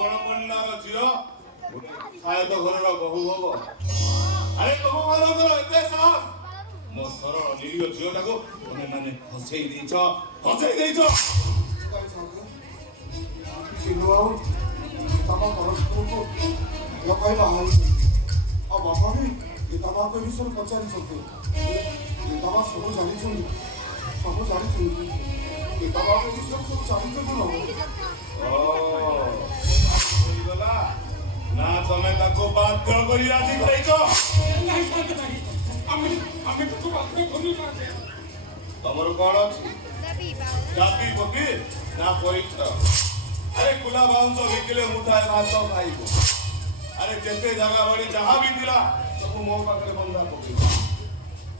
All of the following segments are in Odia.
ବଡ଼ ପଣ୍ଡାର ଝିଅ ସାୟତ ଘରର ବୋହୂ ହବ। ଆରେ ତମମାନଙ୍କର ଏତେ ସାହସ ମୋ ସରଳ ନିରୀହ ଝିଅଟାକୁ ତମେ ମାନେ ଫସେଇ ଦେଇଛ। ଚିହ୍ନ ଆଉ ତମ ପରସ୍ପରକୁ ଭଲ ପାଇ ବାହାରିଛନ୍ତି ଆଉ ବାପା ବି ଗୀତାମାଙ୍କ ବିଷୟରେ ପଚାରିଛନ୍ତି। ଗୀତାମା ସବୁ ଜାଣିଛନ୍ତି ଗୀତାମାଙ୍କ ବିଷୟରେ ସବୁ ଜାଣିଛନ୍ତି ହେଇଗଲା ନା ତମେ ତାକୁ ବାଧ୍ୟ କରି ରାଜି କରେଇଛ? ତମର କଣ ଅଛି ଚାବି ପକି ନା ପରୀକ୍ଷା? ଆରେ କୁଲା ବାଉଁଶ ବିକିଲେ ମୁଠାଏ ଭାତ ଖାଇବ। ଆରେ ଯେତେ ଜାଗା ବାଡ଼ି ଯାହା ବି ଥିଲା ସବୁ ମୋ ପାଖରେ ବନ୍ଧା ପକେଇବ।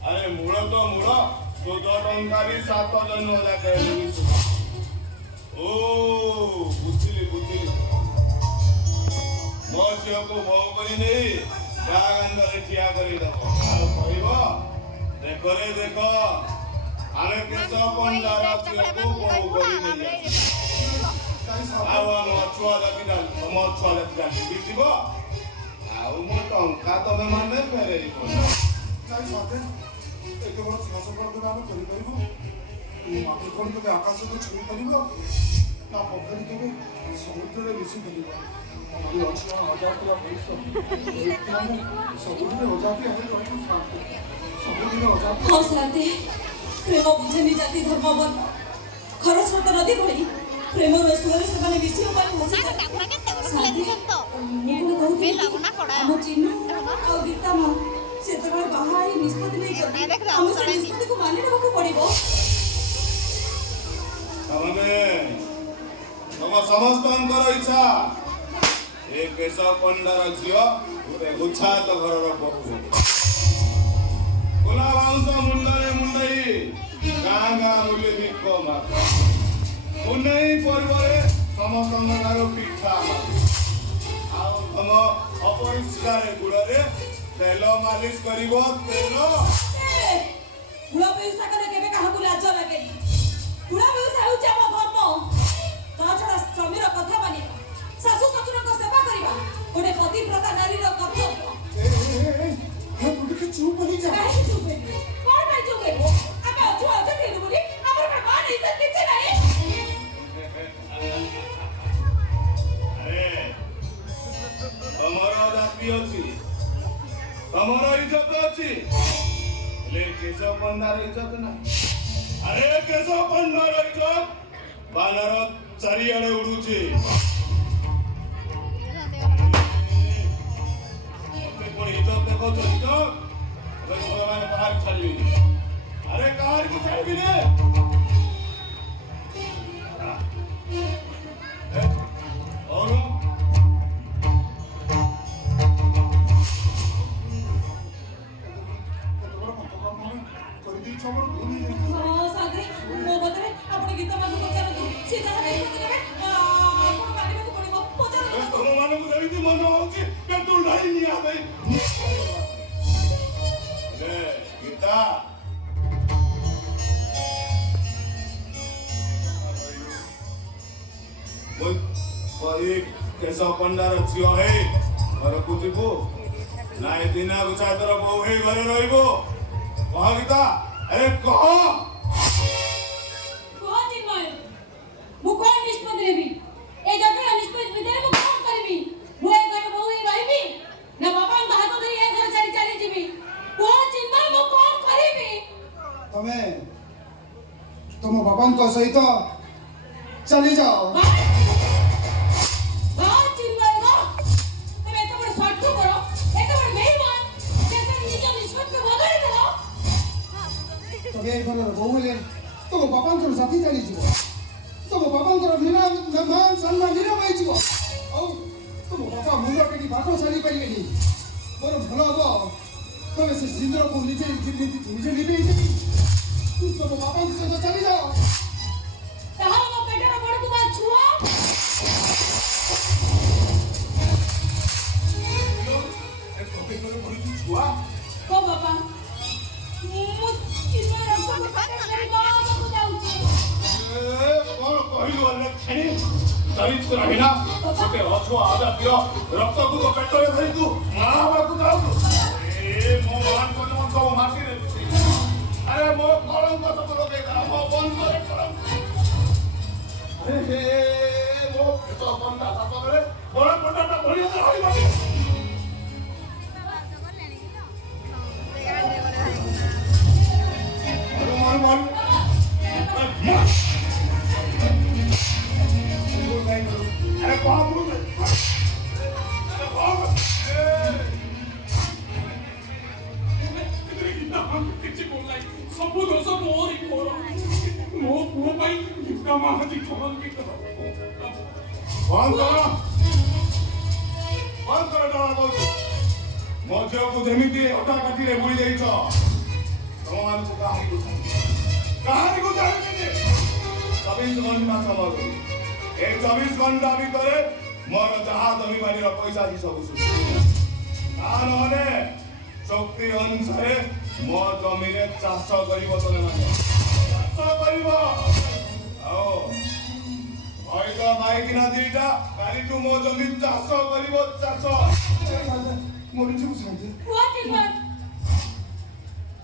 ଆରେ ମୂଳ ତ ମୂଳ 14 ଟଙ୍କା ବି 7 ଜନ ଯାକେ। ଓ ବୁଝିଲି ମୋ ଝିଅକୁ ବୋହୂ କରି ନେଇ ଗାଁ ଗାଣ୍ଡରେ ଠିଆ କରିଦେବ ଆଉ କହିବ ଦେଖ ଆମେ କେଶ ପଣ୍ଡାର ଝିଅକୁ ବୋହୂ କରି ନେଇ ଆଉ ଆମ ଛୁଆ ଜାତିଟା ତମ ଛୁଆ ଜାତିଟା ଯିବ ଆଉ ମୋ ଟଙ୍କା ତମେ ମାନେ ଫେରେଇବ। ଏତେ ବଡ଼ ସିଂହାସନ ଆମେ କରିପାରିବୁ? ମାଟି କଣ କେବେ ଆକାଶକୁ ଛୁଇଁ ପାରିବ ନା ପୋଖରୀ କେବେ ସମୁଦ୍ରରେ ମିଶି ପାରିବ? ପ୍ରେମ ବୁଝେନି ଜାତି ଧର୍ମ ବର୍ଣ୍ଣ ଖରସ୍ରୋତ ନଦୀ ଭଳି ପ୍ରେମର ସୁଅରେ ସେମାନେ ମିଶିବା ପାଇଁ ଆମ ଚିହ୍ନ ଆଉ ଗୀତା ମା ସେତେବେଳେ ବାହା ହେଇ ନିଷ୍ପତ୍ତି ନେଇଛନ୍ତି। ଆମେ ସେ ନିଷ୍ପତ୍ତିକୁ ମାନି ନେବାକୁ ପଡ଼ିବ। ତମ ସମସ୍ତଙ୍କର ଇଚ୍ଛା ଏ କେଶ ପଣ୍ଡାର ଝିଅ ଗୋଟେ ଉଚ୍ଛାତ ଘରର ବୋହୂ। କୁଲା ବାଉଁଶ ମୁଣ୍ଡରେ ମୁଣ୍ଡେଇ ଗାଁ ବୁଲି ଭିକ ମାଗ। ପୁନେଇ ପର୍ବରେ ସମସ୍ତଙ୍କ ଠାରୁ ପିଠା ମାଗ। ଆଉ ତମ ଅପରିଷ୍କାର ଗୁଡ଼ରେ ତେଲ ମାଲିସ କରିବ। ଗୁଡ଼ ବ୍ୟବସାୟ କଲେ କେବେ କାହାକୁ ଲାଜ ଲାଗେନି। ଗୁଡ଼ ବ୍ୟବସାୟ ହେଉଛି ଆମ ଧର୍ମ। ତା ଛଡ଼ା ସ୍ୱାମୀର କଥା ମାନିବା, ଶାଶୁ ଶ୍ୱଶୁରଙ୍କ ସେବା କରିବା ଗୋଟେ ପତିବ୍ରତା ନାରୀର କର୍ତ୍ତବ୍ୟ। ଚୁପ୍ ହେଇଯା। କାହିଁକି ଚୁପ୍ ହେବି? କଣ ପାଇଁ ଚୁପ୍ ହେବୁ? ଆମେ ଅଛୁ ବୋଲି ଆମର ମାନ ଇଜ୍ଜତ କିଛି ନାହିଁ। ଆରେ ତମର ଜାତି ଅଛି, ତମର ଇଜ୍ଜତ ଅଛି, ହେଲେ କେଶ ପଣ୍ଡାର ଇଜ୍ଜତ ନାହିଁ। ଆରେ କେଶ ପଣ୍ଡାର ଇଜ୍ଜତ ବାନର ଚାରିଆଡେ ଉଡୁଛି। ଇଜ୍ଜତ ଦେଖ କାହାକୁ ଛାଡ଼ିବିନି। ଆରେ କାହାକୁ ଛାଡ଼ିବିନି? ମନ ହଉଛି ପେଟ୍ରୋଲ ଢାଳି ନିଆ ପାଇଁ। ଗୀତା କେଶ ପଣ୍ଡାର ଝିଅ ହେଇ ଘରକୁ ଯିବୁ ନା ଏ ଦିନ ଗୁଚାତର ବୋହୂ ହେଇ ଘରେ ରହିବୁ? କହ ଗୀତା, ଆରେ କହ। ମୁଁ କଣ ନିଷ୍ପତ୍ତି ନେବି? ଏ ଜଟିଳ ନିଷ୍ପତ୍ତି ଭିତରେ ମୁଁ କଣ କରିବି? ମୁଁ ଏ ଘରେ ବୋହୂ ହେଇ ରହିବି ନା ବାବାଙ୍କ ହାତ ଧରି ଏ ଘର ଛାଡ଼ି ଚାଲିଯିବି? କୁହ ଚିନ୍ମୟ, ମୁଁ କଣ କରିବି? ତମେ ତମ ବାବାଙ୍କ ସହିତ ଚାଲି ଯାଅ। ତମେ ଏ ଘରର ବୋହୂ ହେଲେ ତମ ବାପାଙ୍କର ସାଥୀ ଚାଲିଯିବ। ତମ ବାପାଙ୍କର ମାନ ସମ୍ମାନ ନିରବ ହେଇଯିବ। ଆଉ ତମ ବାପା ମୁଣ୍ଡ ଟେକି ବାଟ ଛାଡ଼ି ପାରିବେନି। ମୋର ଭଲ ହବ ତମେ ସେ ସିନ୍ଦୁରକୁ ନିଜେ ଲିଭେଇ ଦେବି। ତମ ବାପାଙ୍କ ସହିତ ଚାଲି ଯାଅ। ତାହାର ମୋ ପେଟର ବଢ଼ୁଥିବା ଛୁଆ ଛୁଆ କୋ ବାପା, ମୁଁ ଚିନ୍ମୟ ରକ୍ତକୁ ଯାଉଛି। କଣ କହିଲୁ? ଚରିତ୍ର ହୀନା ଗୋଟେ ଅଛୁଆ ଆଜାତୀୟ ରକ୍ତକୁ ତ ପେଟରେ ଧରି ତୁ ମା ହବାକୁ ଯାଉଛୁ ଏ ମୋ ମାନଙ୍କ ସବୁ ମାଟିରେ ଆରେ ମୋ କଳଙ୍କ ସବୁ ଲଗେଇଦେଲା ମୋ ବଂଶରେ କଳଙ୍କ ଆରେ ମୋ ପେଟ ବନ୍ଧା ଶାସନରେ ବଡ ପଟାଟା ଭଳି ରହିବନି अरे कौन बोल रहे अरे कौन कितने कितना हम किसी बोल रहे सब दोस्त मोर ही मोर वो भाई कितना महाजी छोड़ के कौन करो डरा बोल ମୋ ଝିଅକୁ ଯେମିତି ଅଟା କାଠିରେ ବୁଳି ଦେଇଛ ତମମାନଙ୍କୁ କାହାରିକୁ ଜାଣିଛନ୍ତି 24 ଘଣ୍ଟା ସମୟ ଏ 24 ଘଣ୍ଟା ଭିତରେ ମୋର ଯାହା ଜମିବାଡ଼ିର ପଇସା ସବୁ ଶୁଝି ତା ନହେଲେ ଶକ୍ତି ଅନୁସାରେ ମୋ ଜମିରେ ଚାଷ କରିବ ତମେ ମାନେ ଚାଷ କରିବ ଆଉ ଭୟ ମାଇକିନା ଦିଟା କାଲିଠୁ ମୋ ଜମି ଚାଷ କରିବ ଚାଷ ମରିଯିବୁ ସାଥେ କୁହ ଚିନ୍ମୟ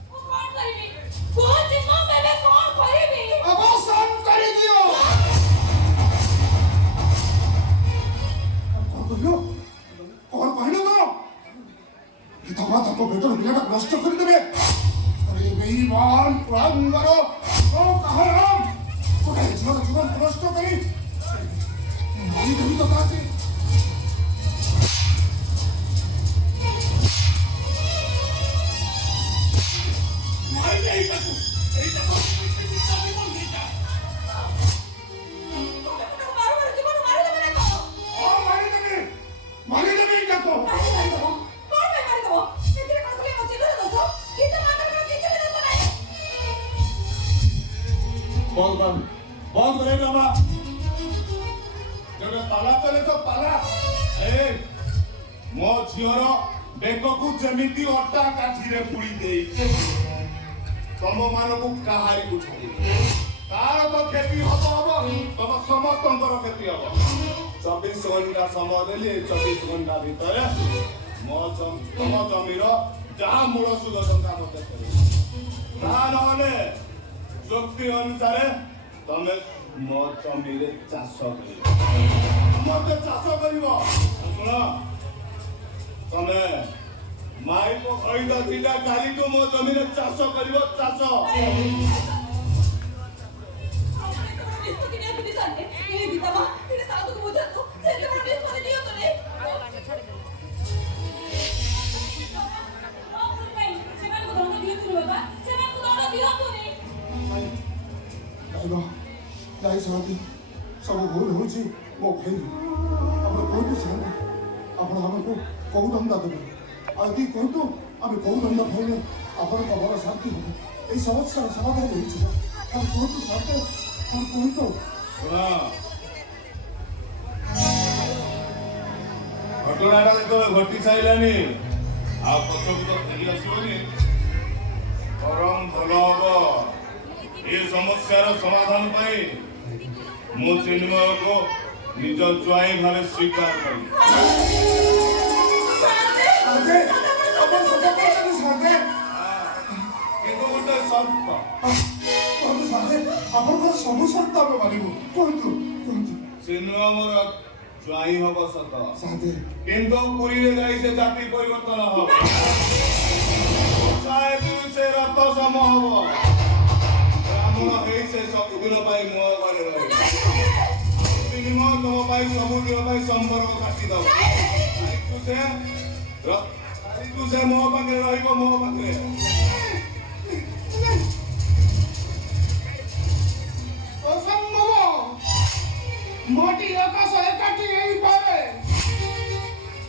ମୁଁ କଣ କରିବି କୁହ ଚିନ୍ମୟ ଏବେ କଣ କରିବି ଅବସାନ କରିଦିଅ କହିଲ କଣ କହିଲ ତ ପିତାମା ତାଙ୍କ ପେଟର ପିଲାଟାକୁ ନଷ୍ଟ କରିଦେବେ अरे बेईमान କୁଳାଙ୍ଗର କାହାରାମ ଗୋଟେ ଝିଅର ଜୀବନ ନଷ୍ଟ କରି ମରିଦେବି ତ ତାହାକେ मार दे इतना कितना भी बोल देता ମାରିଦେବି ତାକୁ बहुत करे बाबा जब पाला चले तो पाला ए मो झियर बेककू जेमिति अट्टा काठीरे पुड़ी देई तम मानकू काहारी को छाड़ी तार तो खेती हबो तम समस्तंकर खेती हबो 24 घंटा समय देली 24 घंटा भीतर मो तम जमीर जहा मूल सुद टंका मते करे ता नहले शक्ति अनुसार तमे मो जमीरे चाष करिब मते चाष करिब सुन तमे माई को खरीद दिला काली तो मो जमीरे चाष करिब चाष ଯାଇ ଶୁଣନ୍ତି ସବୁ ଭୁଲ ହେଉଛି ମୋ ଭାଇ ଆପଣ କୁହନ୍ତୁ ଶୁଣନ୍ତୁ ଆପଣ ଆମକୁ କେଉଁ ଧନ୍ଦା ଦେବେ ଆଉ ଯଦି କୁହନ୍ତୁ ଆମେ କେଉଁ ଧନ୍ଦା ପାଇଲେ ଆପଣଙ୍କ ବଡ଼ ଶାନ୍ତି ହେବ ଏଇ ସମସ୍ୟାର ସମାଧାନ ହେଇଯିବ ଆପଣ କୁହନ୍ତୁ ଶାନ୍ତି ଆପଣ କୁହନ୍ତୁ ଘଟଣାଟା ଯେତେବେଳେ ଘଟି ସାରିଲାନି ଆଉ ପଛକୁ ତ ଫେରି ଆସିବନି ବରଂ ଭଲ ହବ ଏ ସମସ୍ୟାର ସମାଧାନ ପାଇଁ ମୁଁ ଚିନ୍ମୟକୁ ନିଜ ଜ୍ୱାଇଁ ଭାବେ ସ୍ୱୀକାର କଲି କିନ୍ତୁ ଗୋଟେ ସର୍ତ୍ତ ଆପଣଙ୍କର ସବୁ ସର୍ତ୍ତ ଆମେ ମାନିବୁ କୁହନ୍ତୁ କୁହନ୍ତୁ ଚିନ୍ମୟ ମୋର ଜ୍ୱାଇଁ ହବ ସତ ସାଥେ କିନ୍ତୁ ପୁରୀରେ ଯାଇ ସେ ଜାତି ପରିବର୍ତ୍ତନ ହବ ସେ ରଥ ସମ ହବ ବ୍ରାହ୍ମଣ ହେଇ ସେ ସବୁଦିନ ପାଇଁ ମୁହଁ ଘରେ ରହିବ ବିନିମୟ ତମ ପାଇଁ ସବୁଦିନ ପାଇଁ ସମ୍ପର୍କ କାଟିଦବ ତୁ ସେ ମୋ ପାଖରେ ରହିବ ମୋ ପାଖରେ ଅସମ୍ଭବ ମୋଟି ଆକାଶ ଏକାଠି ହେଇପାରେ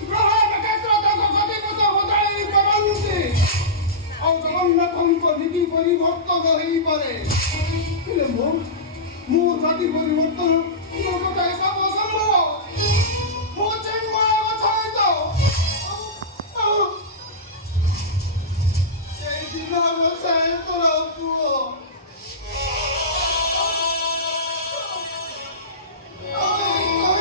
ଗ୍ରହ ନକ୍ଷତ୍ର ତାଙ୍କ ଗତିପଥ ବଦଳାଇ ପାରନ୍ତି ଆଉ ଜଗନ୍ନାଥଙ୍କ ନୀତି ପରିବର୍ତ୍ତନ ହେଇପାରେ ହେଲେ ମୋ ଜାତି ପରିବର୍ତ୍ତନ କଥା ଏସବୁ ଅସମ୍ଭବ ମୋ ଚିନ୍ମୟ ଗଛ ତ ସେଇ ଦିନ ବସାଏ ତୋର ପୁଅ Oh,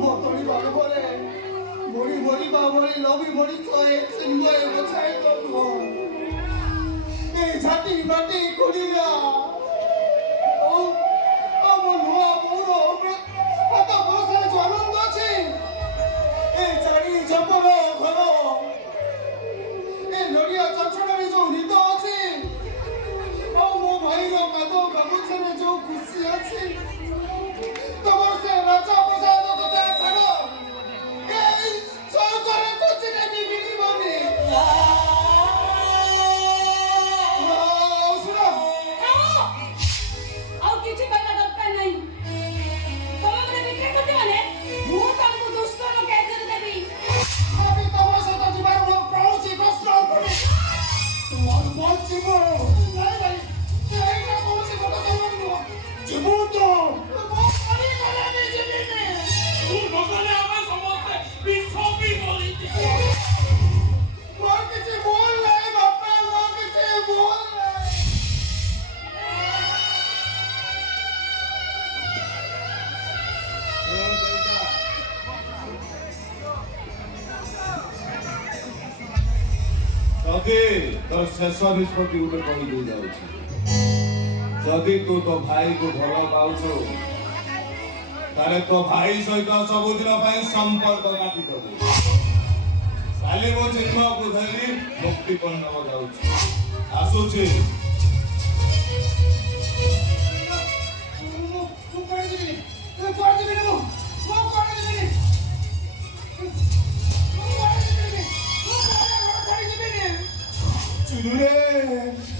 মতলি ভালো বলে মরি বাবলি লবি মরি ছয় চিন্ময় গোছাই করব এই ঝাটি মাটি করিয়া ও আমার নোয়া বড় এত বসে আনন্দ আছে এই চারি জপর ঘর এই নড়িয়া চঞ্চଳରେ ଯୋଉ ନିଦ ଅଛି ଆଉ ମୋ ଭାଇର ପାଦ ଗାମୁଛାରେ ଯୋଉ ଖୁସି ଅଛି ତମର ସେ ରାଜା ପ୍ରସାଦ କଥା ଛାଡ଼ ଏଇ ସ୍ୱର୍ଗରେ ଖୁସିରେ ବି ମିଳିବନି ଶୁଣ ଆଉ କିଛି କହିବା ଦରକାର ନାହିଁ ତମେ ମୋତେ ବିକ୍ରି କରିଦେବ ମାନେ ମୁଁ ତମକୁ ଦୁଷ୍କର୍ମ କେସରେ ଦେବି আমি তোমার সাথে জীবন লোক কৌশি কষ্ট করে তোমার বলছি নাই ভাই এইটা কৌশি কথা বলবো জীবু তো আমি করে আমি জীবিনে ତୁ ନଗଲେ ଆମେ ସମସ୍ତେ ବିଷ ବି ମରିଯିବୁ মোর কিছু বল নাই বাপা মোর কিছু বল নাই ଯଦି ତୋର ଶେଷ ନିଷ୍ପତ୍ତି ଗୋଟେ କହିଦେଇ ଯାଉଛି ଯଦି ତୁ ତୋ ଭାଇକୁ ଭଲ ପାଉଛୁ ତାହେଲେ ତୋ ଭାଇ ସହିତ ସବୁଦିନ ପାଇଁ ସମ୍ପର୍କ କାଟିଦବୁ କାଲି ମୋ ଚିହ୍ନକୁ ଧରି ମୁକ୍ତିପଣ ନେବାକୁ ଯାଉଛି ଆସୁଛି ମୁଁ କରି ଯିବିନି ମୁଁ କରି ଯିବିନି ମୁଁ କରି ଯିବିନି ମୁଁ କରି ଯିବିନି ମୁଁ କରି ଯିବିନି ଚୁଲୁରେ